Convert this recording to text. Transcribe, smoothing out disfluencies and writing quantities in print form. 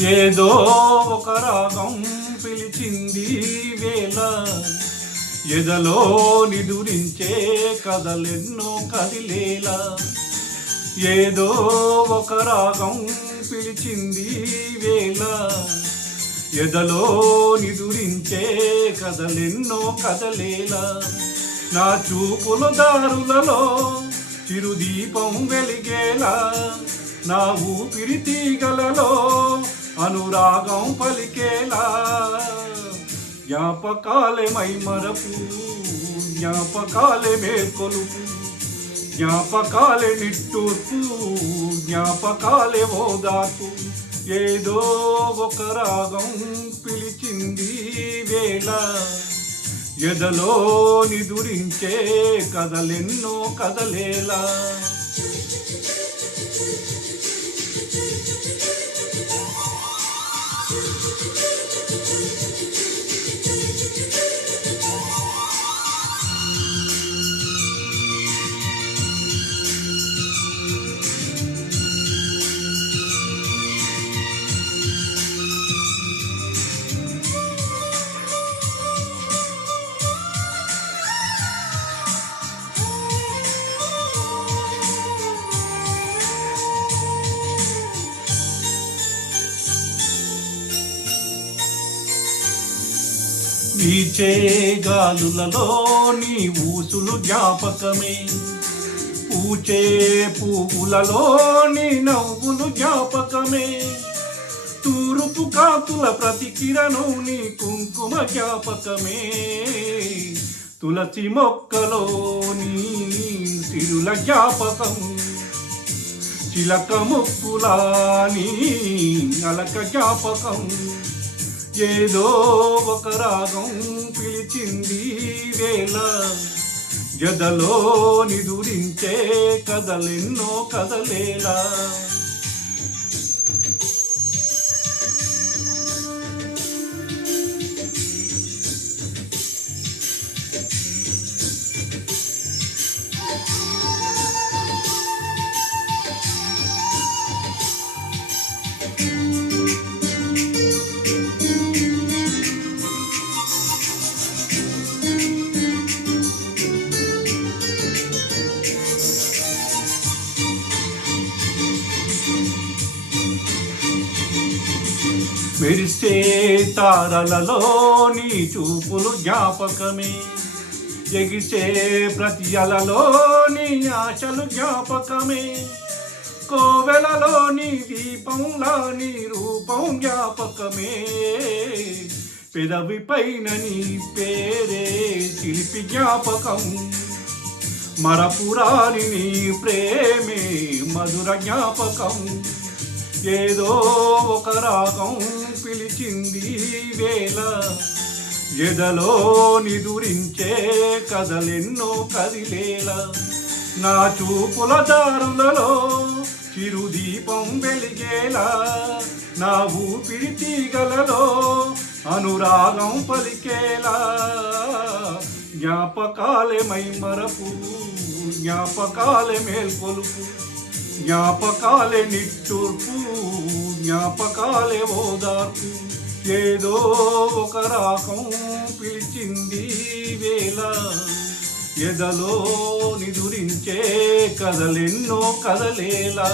ఏదో ఒక రాగం పిలిచింది వేళ, ఎదలో నిదురించే కథలెన్నో కదిలేలా. ఏదో ఒక రాగం పిలిచింది వేళ, ఎదలో నిదురించే కథలెన్నో కదలేలా. నా చూపుల దారులలో చిరుదీపం వెలిగేలా, నా ఊపిరి తీగలలో అనురాగం పలికేలా. జ్ఞాపకాలే మైమరపు, జ్ఞాపకాలే మేల్కొలుపు, జ్ఞాపకాలే నిట్టూర్పు, జ్ఞాపకాలే ఓదార్పు. ఏదో ఒక రాగం పిలిచింది వేళ, ఎదలో నిదురించే కథలెన్నో కదలేలా. వీచే గాలులలో నీ ఊసులు జ్ఞాపకమే, పూచే పువ్వులలో నీ నవ్వులు జ్ఞాపకమే, తూరుపు కాంతుల ప్రతికిరణం నీ కుంకుమ జ్ఞాపకమే, తులసి మొక్కలో నీ సిరుల జ్ఞాపకం, చిలక ముక్కులా నీ అలక జ్ఞాపకం. ఏదో ఒక రాగం పిలిచింది వేళ, జదలో నిదురించే కథలెన్నో కదలేలా. మెరిసే తారలలో నీ చూపులు జ్ఞాపకమే, ఎగిసే ప్రతి అలలో నీ ఆశలు జ్ఞాపకమే, కోవెలలో నీ దీపంలా నీ రూపం జ్ఞాపకమే, పెదవి పైన నీ పేరే చిలిపి జ్ఞాపకం, మరపురాని నీ ప్రేమే మధుర జ్ఞాపకం. ఏదో ఒక రాగం పిలిచింది వేళ, ఎదలో నిదురించే కథలెన్నో కదిలేలా. నా చూపుల దారులలో చిరుదీపం వెలిగేలా, నా ఊపిరి తీగలలో అనురాగం పలికేలా. జ్ఞాపకాలే మైమరపు, జ్ఞాపకాలే మేల్కొలుపు, జ్ఞాపకాలే నిట్టూర్పు, జ్ఞాపకాలే ఓదార్పు. ఏదో ఒక రాగం పిలిచింది వేళ, ఎదలో నిదురించే కథలెన్నో కదలేలా.